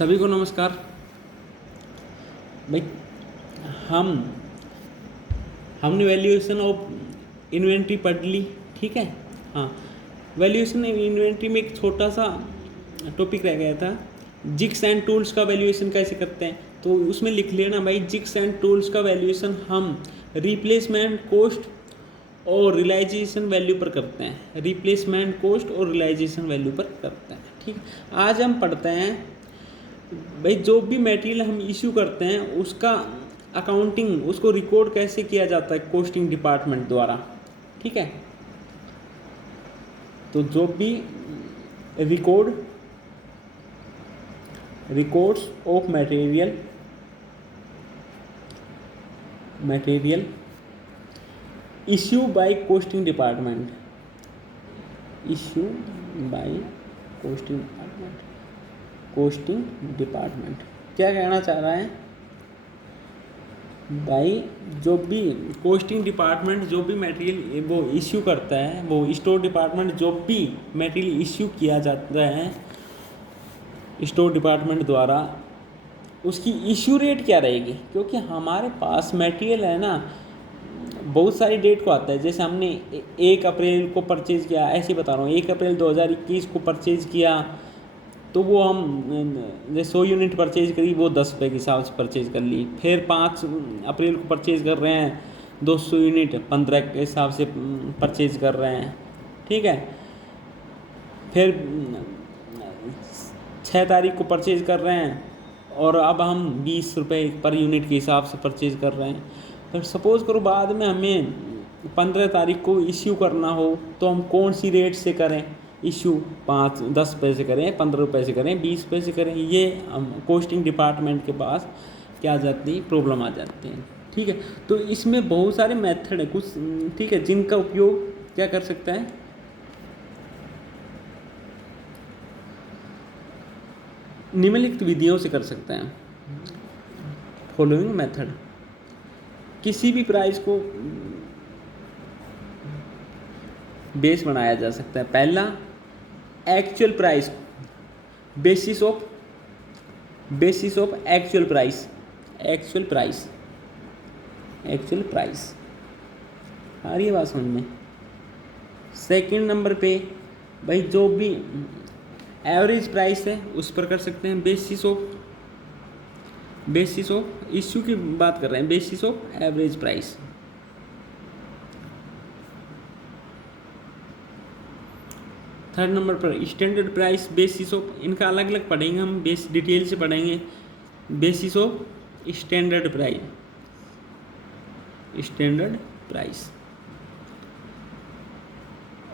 सभी को नमस्कार भाई। हम हमने वैल्यूएशन ऑफ इन्वेंट्री पढ़ ली, ठीक है। हाँ, वैल्यूएशन इन्वेंट्री में एक छोटा सा टॉपिक रह गया था, जिक्स एंड टूल्स का वैल्यूएशन कैसे करते हैं। तो उसमें लिख लेना भाई, जिक्स एंड टूल्स का वैल्यूएशन हम रिप्लेसमेंट कॉस्ट और रियलाइजेशन वैल्यू पर करते हैं। रिप्लेसमेंट कॉस्ट और रियलाइजेशन वैल्यू पर करते हैं, ठीक। आज हम पढ़ते हैं भाई, जो भी मटेरियल हम इश्यू करते हैं उसका अकाउंटिंग, उसको रिकॉर्ड कैसे किया जाता है कॉस्टिंग डिपार्टमेंट द्वारा, ठीक है। तो जो भी records of material issue bye costing department, costing department क्या कहना चाह रहा है भाई, जो भी कॉस्टिंग डिपार्टमेंट जो भी मटेरियल वो इश्यू करता है, वो स्टोर डिपार्टमेंट जो भी मटेरियल इश्यू किया जाता है स्टोर डिपार्टमेंट द्वारा, उसकी इश्यू रेट क्या रहेगी। क्योंकि हमारे पास मटेरियल है ना, बहुत सारी डेट को आता है। जैसे हमने 1 अप्रैल को परचेज़ किया, ऐसे बता रहा हूँ, 1 अप्रैल 2021 को परचेज़ किया, तो वो हम 100 यूनिट परचेज़ करी, वो 10 रुपये के हिसाब से परचेज़ कर ली। फिर 5 अप्रैल को परचेज़ कर रहे हैं 200 यूनिट, 15 के हिसाब से परचेज़ कर रहे हैं, ठीक है। फिर 6 तारीख को परचेज़ कर रहे हैं और अब हम 20 रुपये पर यूनिट के हिसाब से परचेज़ कर रहे हैं। फिर सपोज़ करो बाद में हमें 15 तारीख को इश्यू करना हो, तो हम कौन सी रेट से करें इशू, 5-10 रुपये से करें, 15 रुपये से करें, 20 रुपये से करें, ये कॉस्टिंग डिपार्टमेंट के पास क्या आ जाती है, प्रॉब्लम आ जाती है, ठीक है। तो इसमें बहुत सारे मेथड है कुछ, ठीक है, जिनका उपयोग क्या कर सकता है, निम्नलिखित विधियों से कर सकते हैं। फॉलोइंग मेथड, किसी भी प्राइस को बेस बनाया जा सकता है। पहला, actual price, basis of actual price आ रही है बात समझ में। सेकंड नंबर पे भाई, जो भी एवरेज प्राइस है उस पर कर सकते हैं, बेसिस ऑफ इश्यू की बात कर रहे हैं, basis of average price. Third number पर स्टैंडर्ड प्राइस, बेसिस ऑफ, इनका अलग अलग पढ़ेंगे हम, बेस डिटेल से पढ़ेंगे। Basis of standard price.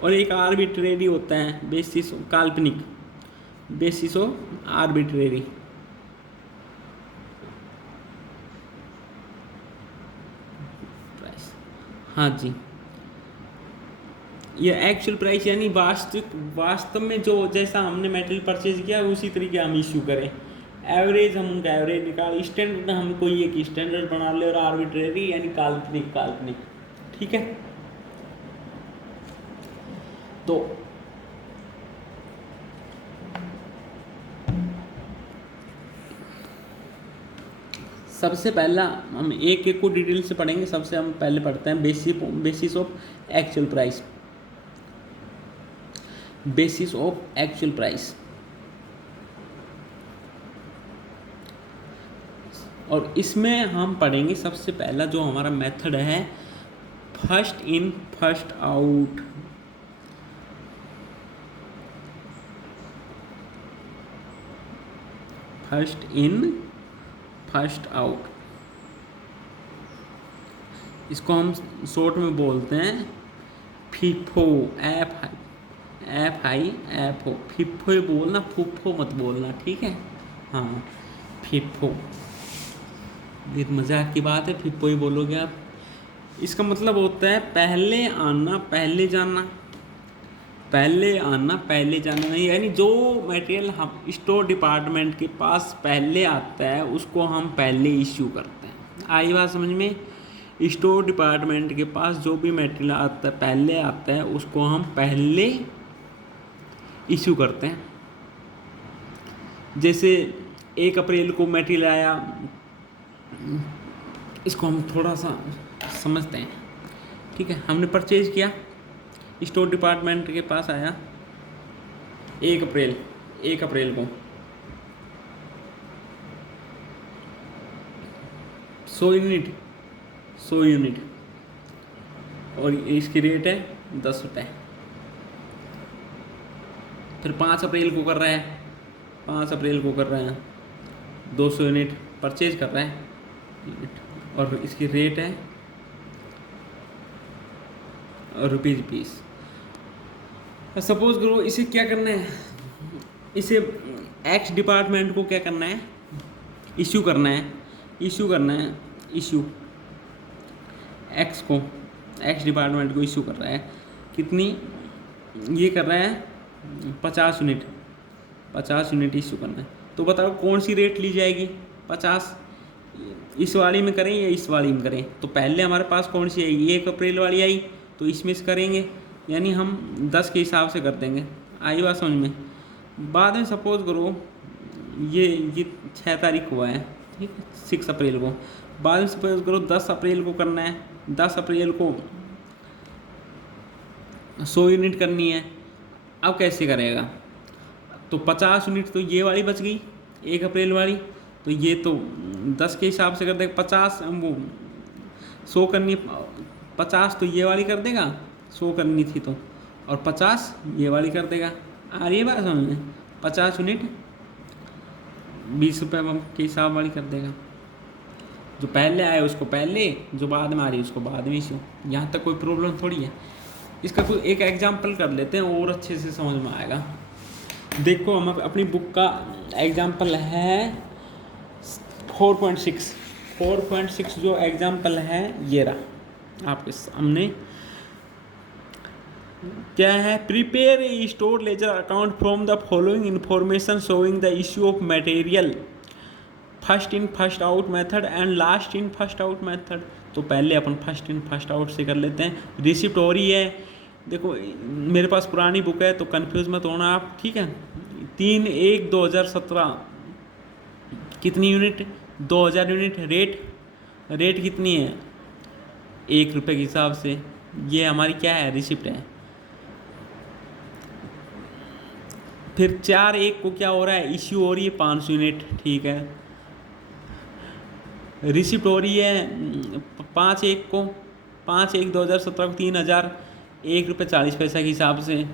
और एक आर्बिट्रेरी होता है, बेसिस काल्पनिक, बेसिस ऑफ आर्बिट्रेरी। प्राइस, हाँ जी, ये एक्चुअल प्राइस यानी वास्तव में जो जैसा हमने मटेरियल परचेज किया उसी तरीके हम इश्यू करें। एवरेज, हम उनका एवरेज निकाल, स्टैंडर्ड हम कोई एक स्टैंडर्ड बना ले, और आर्बिट्रेरी यानी काल्पनिक, ठीक है। तो सबसे पहला हम एक एक को डिटेल से पढ़ेंगे। सबसे हम पहले पढ़ते हैं basis of actual price. Basis of actual price, और इसमें हम पढ़ेंगे सबसे पहला जो हमारा मेथड है, first in first out. First in first out, इसको हम शॉर्ट में बोलते हैं फीफो, FIFO। फीफो ही बोलना, फूफो मत बोलना, ठीक है। हाँ, फीफो, ये मजाक की बात है, फीफो ही बोलोगे आप। इसका मतलब होता है पहले आना पहले जाना, यानी जो मटेरियल हम स्टोर डिपार्टमेंट के पास पहले आता है उसको हम पहले इश्यू करते हैं। आई बात समझ में। स्टोर डिपार्टमेंट के पास जो भी मटेरियल आता है पहले आता है उसको हम पहले इश्यू करते हैं। जैसे 1 अप्रैल को मटेरियल आया, इसको हम थोड़ा सा समझते हैं। ठीक है, हमने परचेज किया, स्टोर डिपार्टमेंट के पास आया 1 अप्रैल को 100 यूनिट और इसकी रेट है 10 रुपये। फिर 5 अप्रैल को कर रहा है, 200 यूनिट परचेज कर रहा है और इसकी रेट है ₹20। सपोज करो इसे क्या करना है, इसे एक्स डिपार्टमेंट को क्या करना है, इश्यू करना है एक्स डिपार्टमेंट को इश्यू कर रहा है। कितनी, ये कर रहा है 50 यूनिट इश्यू करना है। तो बताओ कौन सी रेट ली जाएगी, 50 इस वाली में करें या इस वाली में करें। तो पहले हमारे पास कौन सी आई, 1 अप्रैल वाली आई, तो इसमें से करेंगे, यानी हम 10 के हिसाब से कर देंगे। आई बात समझ में। बाद में सपोज करो ये 6 तारीख हुआ है, ठीक है, 6 अप्रैल को। बाद में सपोज करो 10 अप्रैल को करना है, 10 अप्रैल को 100 यूनिट करनी है। अब कैसे करेगा, तो 50 यूनिट तो ये वाली बच गई 1 अप्रैल वाली, तो ये तो 10 के हिसाब से कर देगा। 50 वो 100 करनी, 50 तो ये वाली कर देगा, 100 करनी थी तो, और 50 ये वाली कर देगा। आ रही है बात समझ में। 50 यूनिट 20 रुपये के हिसाब वाली कर देगा। जो पहले आए उसको पहले, जो बाद में आ रही है उसको बाद में इशू। यहाँ तक कोई प्रॉब्लम थोड़ी है। इसका कोई एक एग्जांपल कर लेते हैं और अच्छे से समझ में आएगा। देखो हम अपनी बुक का एग्जांपल है 4.6 जो एग्जांपल है ये रहा आपके सामने। क्या है, prepare a store ledger account from the following information showing the issue of material first in first out method and last in first out method. तो पहले अपन फर्स्ट इन फर्स्ट आउट से कर लेते हैं। रिसिप्ट हो रही है, देखो मेरे पास पुरानी बुक है तो कंफ्यूज मत होना आप, ठीक है। 3/1/2017 कितनी यूनिट, 2000 यूनिट। रेट कितनी है, 1 रुपये के हिसाब से। ये हमारी क्या है, रिसिप्ट है। फिर 4/1 को क्या हो रहा है, इश्यू हो रही है 500 यूनिट, ठीक है। रिसिप्ट हो रही है 5/1/2017 को 3000, 1 रुपये 40 पैसा के हिसाब से।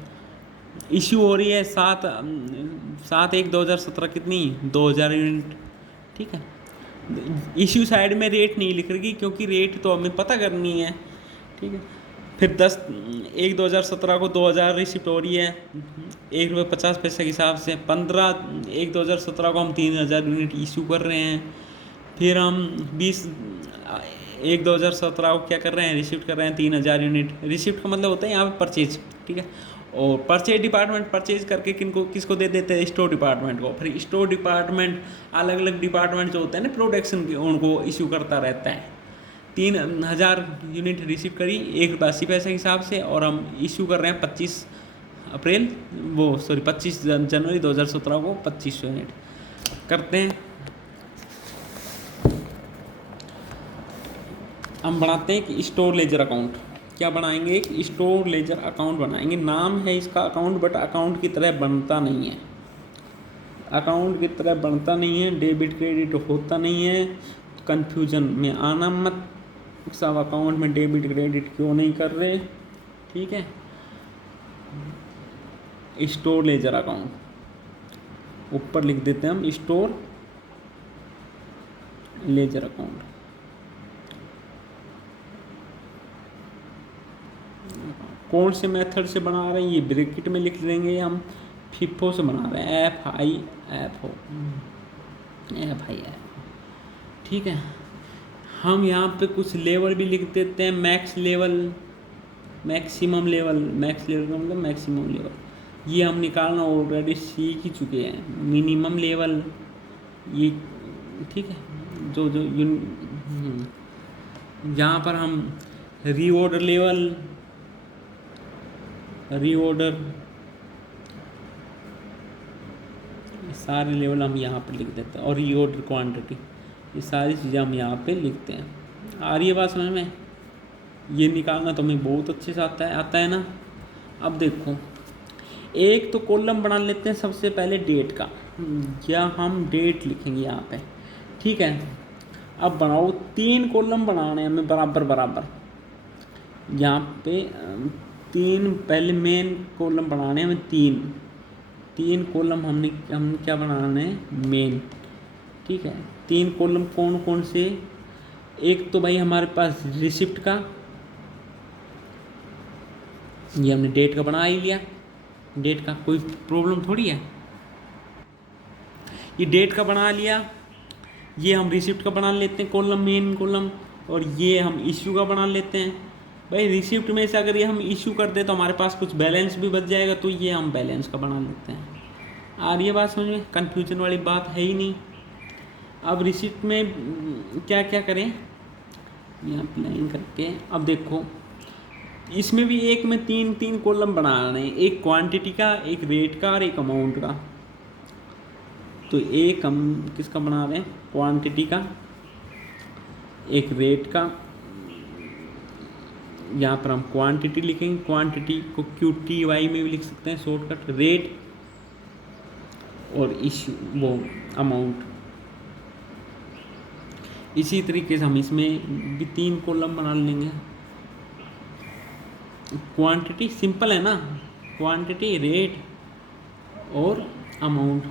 इश्यू हो रही है 7/1/2017 कितनी, 2000 यूनिट, ठीक है। इश्यू साइड में रेट नहीं लिख रही क्योंकि रेट तो हमें पता करनी है, ठीक है। फिर 10/1/2017 को 2000 रिसिप्ट हो रही है 1 रुपये 50 पैसे के हिसाब से। 15/1/2017 को हम 3000 यूनिट इशू कर रहे हैं। फिर हम 20/1/2017 को क्या कर रहे हैं, रिसिप्ट कर रहे हैं 3000 यूनिट। रिसिप्ट का मतलब होता है यहाँ पे परचेज, ठीक है। और परचेज डिपार्टमेंट परचेज करके किसको दे देते हैं, स्टोर डिपार्टमेंट को। फिर स्टोर डिपार्टमेंट अलग अलग डिपार्टमेंट जो होते हैं ना प्रोडक्शन के, उनको इशू करता रहता है। 3000 यूनिट रिसीव करी 1 रुपये 80 पैसे के हिसाब से, और हम इशू कर रहे हैं 25 जनवरी 2017 को 2500 यूनिट करते हैं। हम बनाते हैं कि स्टोर लेजर अकाउंट। क्या बनाएंगे, एक स्टोर लेजर अकाउंट बनाएंगे। नाम है इसका अकाउंट, बट अकाउंट की तरह बनता नहीं है, डेबिट क्रेडिट होता नहीं है। कन्फ्यूजन में आना मत, सब अकाउंट में डेबिट क्रेडिट क्यों नहीं कर रहे, ठीक है। स्टोर लेजर अकाउंट ऊपर लिख देते हैं हम, स्टोर लेजर अकाउंट। कौन से मेथड से बना रहे हैं, ये ब्रैकेट में लिख देंगे। हम FIFO से बना रहे हैं, FIFO, ठीक है। हम यहाँ पे कुछ लेवल भी लिख देते हैं, मैक्सिमम लेवल का मतलब मैक्सिमम लेवल, ये हम निकालना ऑलरेडी सीख ही चुके हैं। मिनिमम लेवल ये, ठीक है। जो यहाँ पर हम रीऑर्डर लेवल, ये सारे लेवल हम यहाँ पर लिख देते हैं, और ये ऑर्डर क्वांटिटी, ये सारी चीज़ें हम यहाँ पे लिखते हैं। आ रही है बात समझ में? ये निकालना तो हमें बहुत अच्छे से आता है ना। अब देखो, एक तो कॉलम बना लेते हैं सबसे पहले डेट का, या हम डेट लिखेंगे यहाँ पे, ठीक है। अब बनाओ 3 कॉलम बनाने हैं हमें बराबर बराबर। यहाँ पे 3 पहले मेन कॉलम बनाने हैं हमें, 3 कॉलम हम क्या बनाने हैं, मेन, ठीक है। 3 कॉलम कौन कौन से? एक तो भाई हमारे पास रिसिप्ट का, ये हमने डेट का बना ही लिया, डेट का कोई प्रॉब्लम थोड़ी है, ये डेट का बना लिया। ये हम रिसिप्ट का बना लेते हैं कॉलम, मेन कॉलम, और ये हम इश्यू का बना लेते हैं। भाई रिसिप्ट में से अगर ये हम इश्यू कर दे तो हमारे पास कुछ बैलेंस भी बच जाएगा, तो ये हम बैलेंस का बना लेते हैं। आ रही है बात समझ में? कन्फ्यूजन वाली बात है ही नहीं। अब रिसिप्ट में क्या क्या करें, यहाँ प्लान करके, अब देखो इसमें भी एक में 3 कॉलम बनाने हैं, एक क्वांटिटी का, एक रेट का और एक अमाउंट का। तो एक हम किसका बना रहे हैं, क्वांटिटी का, एक रेट का, यहाँ पर हम क्वांटिटी लिखेंगे, क्वांटिटी को QTY में भी लिख सकते हैं शॉर्टकट, रेट और इश्यू वो अमाउंट। इसी तरीके से हम इसमें भी 3 कॉलम बना लेंगे। क्वांटिटी सिंपल है ना, क्वांटिटी, रेट और अमाउंट।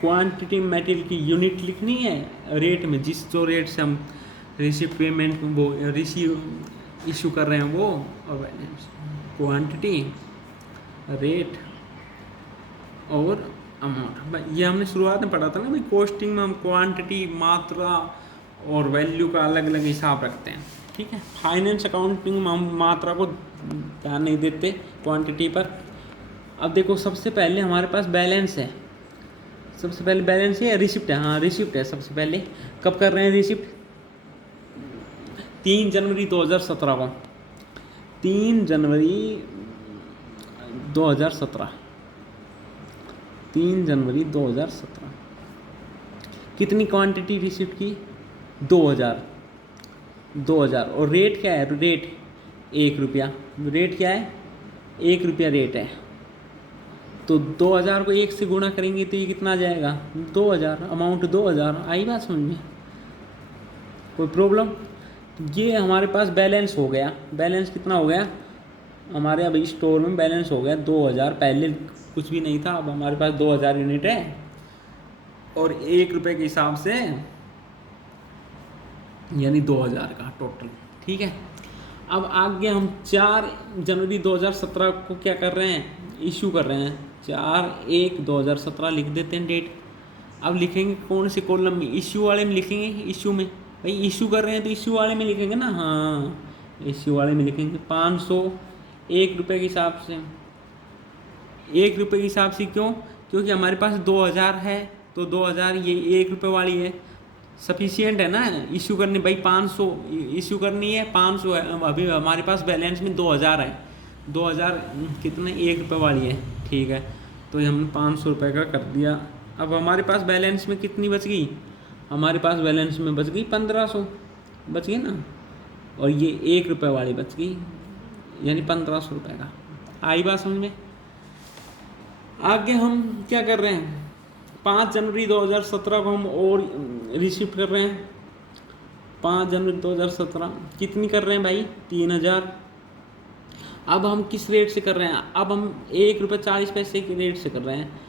क्वांटिटी मटेरियल की यूनिट लिखनी है, रेट में जो रेट से हम रिसीव पेमेंट वो रिसीव इशू कर रहे हैं वो, और क्वांटिटी, रेट और अमाउंट। ये हमने शुरुआत में पढ़ा था ना भाई, कॉस्टिंग में हम क्वांटिटी, मात्रा और वैल्यू का अलग अलग हिसाब रखते हैं, ठीक है। फाइनेंस अकाउंटिंग में हम मात्रा को ध्यान नहीं देते, क्वांटिटी पर। अब देखो सबसे पहले हमारे पास बैलेंस है, सबसे पहले बैलेंस है, रिसिप्ट है, हाँ रिसिप्ट है सबसे पहले। कब कर रहे हैं रिसिप्ट? 3 जनवरी 2017 को, 3 जनवरी 2017, 3 जनवरी 2017। कितनी क्वांटिटी रिसिप्ट की? 2000। और रेट क्या है? रेट 1 रुपया। रेट क्या है? 1 रुपया रेट है। तो 2000 को 1 से गुणा करेंगे तो ये कितना आ जाएगा? 2000। अमाउंट 2000। आई बात समझ में? कोई प्रॉब्लम? ये हमारे पास बैलेंस हो गया। बैलेंस कितना हो गया हमारे? अभी स्टोर में बैलेंस हो गया 2000। पहले कुछ भी नहीं था, अब हमारे पास 2000 यूनिट है और 1 रुपये के हिसाब से यानी 2000 का टोटल, ठीक है। अब आगे हम 4 जनवरी 2017 को क्या कर रहे हैं? इशू कर रहे हैं। 4/1/2017 लिख देते हैं डेट। अब लिखेंगे कौन से कॉलम में? इशू वाले में लिखेंगे। इशू में भाई इशू कर रहे हैं तो इशू वाले में लिखेंगे ना, हाँ इशू वाले में लिखेंगे। 500 1 रुपये के हिसाब से। 1 रुपये के हिसाब से क्यों? क्योंकि हमारे पास 2000 है तो 2000 ये 1 रुपये वाली है, सफिशिएंट है ना इशू करनी। भाई 500 इशू करनी है, 500 है, अभी हमारे पास बैलेंस में 2000 है। 2000 कितने? 1 रुपये वाली है, ठीक है। तो ये हमने 500 रुपये का कर दिया। अब हमारे पास बैलेंस में कितनी बच गई? हमारे पास बैलेंस में बच गई 1500 बच गई ना, और ये 1 रुपये वाली बच गई यानी 1500 रुपये का। आई बात समझ में? आगे हम क्या कर रहे हैं? 5 जनवरी 2017 को हम और रिसीव कर रहे हैं। 5 जनवरी 2017 कितनी कर रहे हैं भाई? 3000। अब हम किस रेट से कर रहे हैं? अब हम 1 रुपये 40 पैसे के रेट से कर रहे हैं।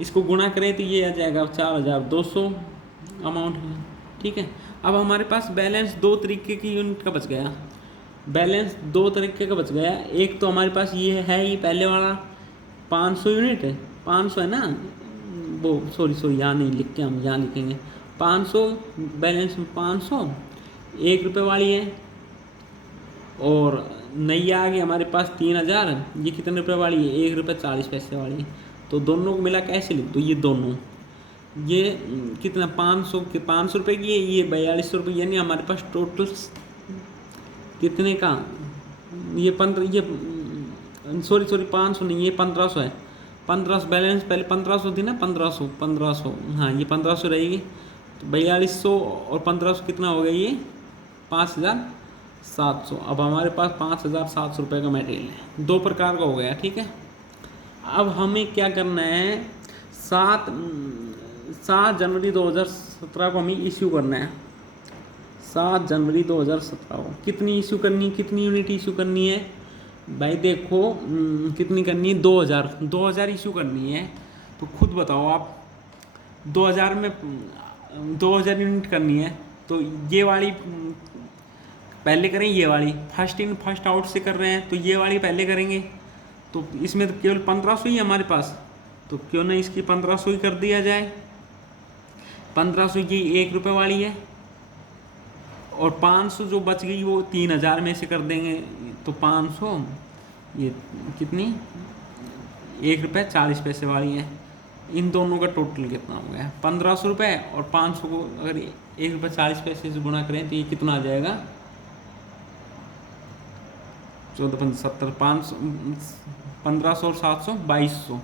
इसको गुणा करें तो ये आ जाएगा 4200 अमाउंट है, ठीक है। अब हमारे पास बैलेंस 2 तरीके की यूनिट का बच गया। बैलेंस 2 तरीके का बच गया। एक तो हमारे पास ये है ही पहले वाला 500 यूनिट है, 500 है ना वो, सॉरी यहाँ नहीं लिख के हम यहाँ लिखेंगे 500। बैलेंस में 500 1 रुपये वाली है, और नई आ गई हमारे पास 3000। ये कितने रुपये वाली है? 1 रुपये 40 पैसे वाली। तो दोनों को मिला कैसे लिख दो? ये दोनों ये कितना? 500 रुपये की है, ये 4200 रुपये, यानी हमारे पास टोटल कितने का? ये 15, ये सॉरी 500 नहीं, ये 1500 है। 1500 बैलेंस, पहले 1500 थी ना, 1500 हाँ, ये 1500 रहेगी। तो 4200 और 1500 कितना हो गया ये 5700। अब हमारे पास 5700 रुपये का मटेरियल है, दो प्रकार का हो गया, ठीक है। अब हमें क्या करना है, 7 जनवरी 2017 को हमें इश्यू करना है। 7 जनवरी 2017 को कितनी इशू करनी, कितनी यूनिट इशू करनी है भाई? देखो कितनी करनी है, 2000 इशू करनी है। तो खुद बताओ आप, 2000 में 2000 यूनिट करनी है। तो ये वाली पहले करें, ये वाली फर्स्ट इन फर्स्ट आउट से कर रहे हैं तो ये वाली पहले करेंगे। तो इसमें तो केवल 1500 ही है हमारे पास, तो क्यों ना इसकी 1500 ही कर दिया जाए। 1500 ये 1 रुपये वाली है, और 500 जो बच गई वो 3000 में से कर देंगे। तो 500 ये कितनी, 1 रुपये 40 पैसे वाली है। इन दोनों का टोटल कितना हो गया 1500 रुपये, और 500 को अगर 1 रुपये 40 पैसे से गुणा करें तो ये कितना आ जाएगा, 14 5 1500 और 700 2200,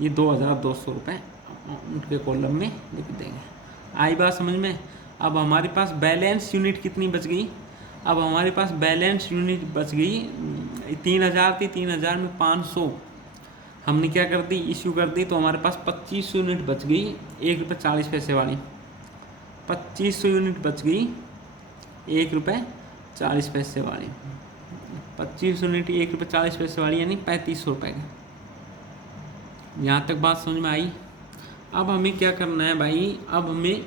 ये 2200 रुपये उनके कॉलम में लिख देंगे। आई बात समझ में? अब हमारे पास बैलेंस यूनिट कितनी बच गई, अब हमारे पास बैलेंस यूनिट बच गई 3000 थी, 3000 में 500 हमने क्या कर दी, इश्यू कर दी। तो हमारे पास 2500 यूनिट बच गई 1 रुपये 40 पैसे वाली। 2500 यूनिट बच गई 1 रुपये 40 पैसे वाली। 2500 यूनिट 1 रुपये 40 पैसे वाली, यानी 3500 रुपये का। यहाँ तक बात समझ में आई? अब हमें क्या करना है भाई, अब हमें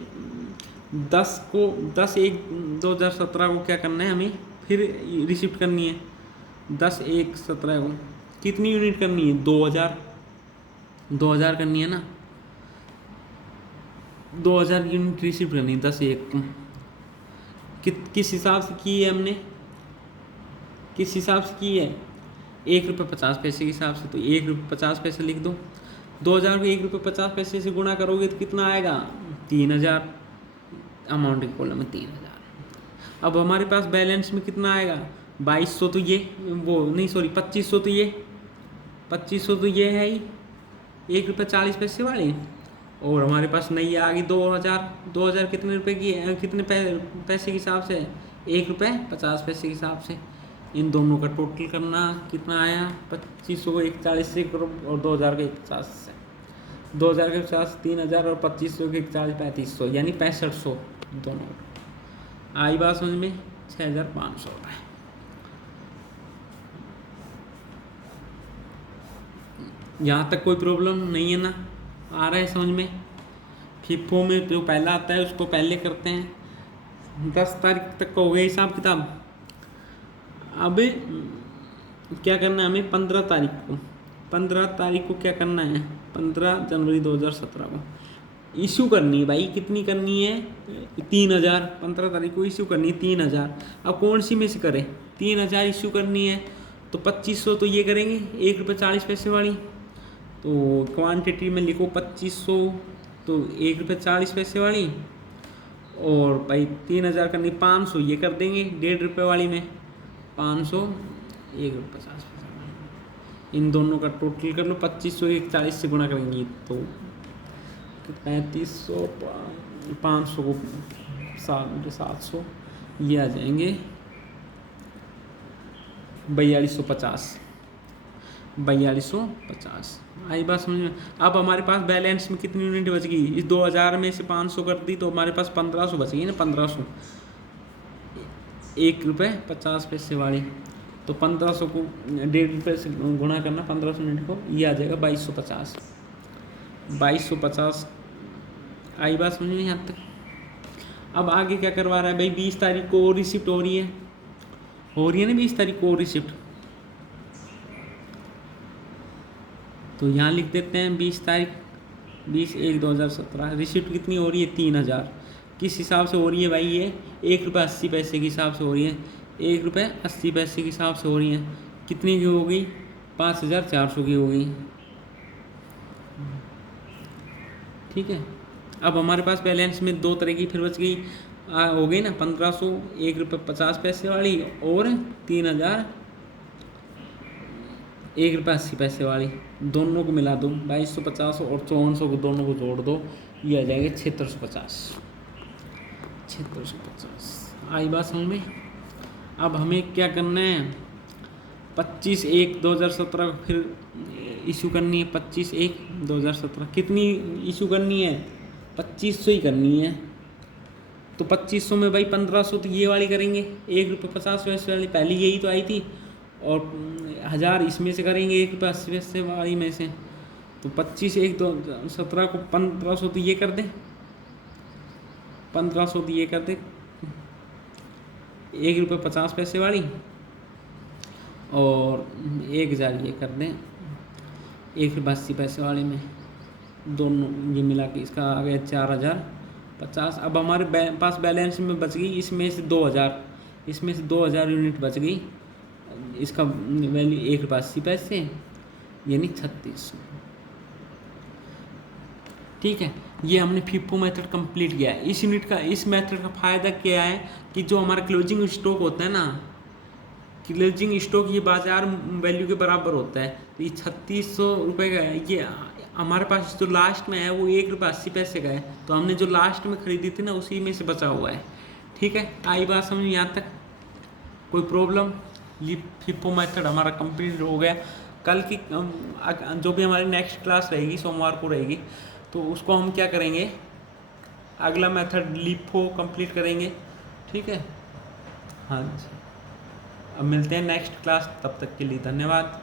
10/1/2017 को क्या करना है, हमें फिर रिसिप्ट करनी है। 10/1/17 को कितनी यूनिट करनी है, 2000 करनी है ना, 2000 यूनिट रिसिप्ट करनी है 10/1 को। किस हिसाब से की है हमने, किस हिसाब से की है, 1 रुपये 50 पैसे के हिसाब से। तो 1 रुपये 50 पैसे लिख दो। 2000 को 1 रुपये 50 पैसे से गुणा करोगे तो कितना आएगा, 3000। अमाउंट के कॉलम में 3000। अब हमारे पास बैलेंस में कितना आएगा, 2200 तो ये वो नहीं, सॉरी 2500 तो ये 2500 तो ये है ही 1 रुपये 40 पैसे वाली। और हमारे पास नई आ गई 2000 कितने रुपए की है, कितने पैसे के हिसाब से, 1 रुपये 50 पैसे के हिसाब से। इन दोनों का टोटल करना कितना आया, 2500 को 140 से करो और 2000 के 50 से। 2000 के 50 3000 और 2500 के 40 3500, यानी 6500 दोनों। आई बात समझ में? 6500 रुपये। यहाँ तक कोई प्रॉब्लम नहीं है ना, आ रहा है समझ में? FIFO में जो पहला आता है उसको पहले करते हैं। 10 तारीख तक का हो गया हिसाब किताब। अब क्या करना है हमें, 15 तारीख को क्या करना है, 15 जनवरी 2017 को इशू करनी है भाई। कितनी करनी है, 3000। 15 तारीख को इशू करनी है 3000। अब कौन सी में से करें, 3000 इशू करनी है तो 2500 तो ये करेंगे 1 रुपये 40 पैसे वाली। तो क्वांटिटी में लिखो 2500 तो 1 रुपये 40 पैसे वाली, और भाई 3000 करनी 500 ये कर देंगे 1.5 रुपये वाली में, 500 1 रुपये 50 पैसे वाली। इन दोनों का टोटल कर लो, 2500 140 से गुणा करेंगे तो 3500 500 को 700 ये आ जाएंगे 4250। आई बात समझ में? अब हमारे पास बैलेंस में कितनी यूनिट बच गई, इस 2000 में से 500 कर दी तो हमारे पास 1500 बच गई ना, 1500 1 रुपये 50 पैसे वाली। तो 1500 को 1.5 रुपये से गुणा करना 1500 यूनिट को, ये आ जाएगा 2250। आई बात समझ में यहाँ तक? अब आगे क्या करवा रहा है भाई, 20 तारीख को और रिसिप्ट हो रही है ना, 20 तारीख को और रिसिप्ट। तो यहाँ लिख देते हैं 20 तारीख 20/1/2017 रिसिप्ट कितनी हो रही है, 3000। किस हिसाब से हो रही है भाई, ये 1 रुपये 80 पैसे के हिसाब से हो रही है, 1 रुपये 80 पैसे के हिसाब से हो रही है। कितनी की हो गई, 5400 की हो गई, ठीक है। अब हमारे पास बैलेंस में 2 तरह की फिर बच गई, हो गई ना, 1500 1 रुपये 50 पैसे वाली, और 3000 ₹1.80 वाली, दोनों को मिला दो 2250 और 5400 को दोनों को जोड़ दो, ये आ जाएगा 7650। 7650 आई बात समझ में। अब हमें क्या करना है, 25/1/2017 को फिर इशू करनी है। 25/1/2017 कितनी इशू करनी है, 2500 ही करनी है। तो 2500 में भाई 1500 तो ये वाली करेंगे, ₹1.50 वाली, पहली यही तो आई थी, और 1000 इसमें से करेंगे ₹1.80 वाली में से। तो 25/1/2017 को 1500 तो ये कर दें, 1500 तो ये कर दें ₹1.50 वाली, और 1000 ये कर दें ₹1.80 वाली में, दोनों ये मिला के इसका आ गया 4050। अब हमारे पास बैलेंस में बच गई इसमें से 2000, इसमें से 2000 यूनिट बच गई, इसका वैल्यू ₹1.80 यानी 3600। ठीक है, ये हमने FIFO मेथड कंप्लीट किया है। इस यूनिट का, इस मेथड का फ़ायदा क्या है कि जो हमारा क्लोजिंग स्टॉक होता है ना, क्लोजिंग स्टॉक ये बाजार वैल्यू के बराबर होता है। तो ये 3600 रुपये का है, ये हमारे पास जो लास्ट में है वो ₹1.80 का है, तो हमने जो लास्ट में खरीदी थी ना उसी में से बचा हुआ है। ठीक है, आई बात समझ में यहाँ तक, कोई प्रॉब्लम। ये FIFO मेथड हमारा कंप्लीट हो गया। कल की जो भी हमारी नेक्स्ट क्लास रहेगी, सोमवार को रहेगी, तो उसको हम क्या करेंगे, अगला मेथड LIFO कंप्लीट करेंगे। ठीक है, हाँ जी, अब मिलते हैं नेक्स्ट क्लास, तब तक के लिए धन्यवाद।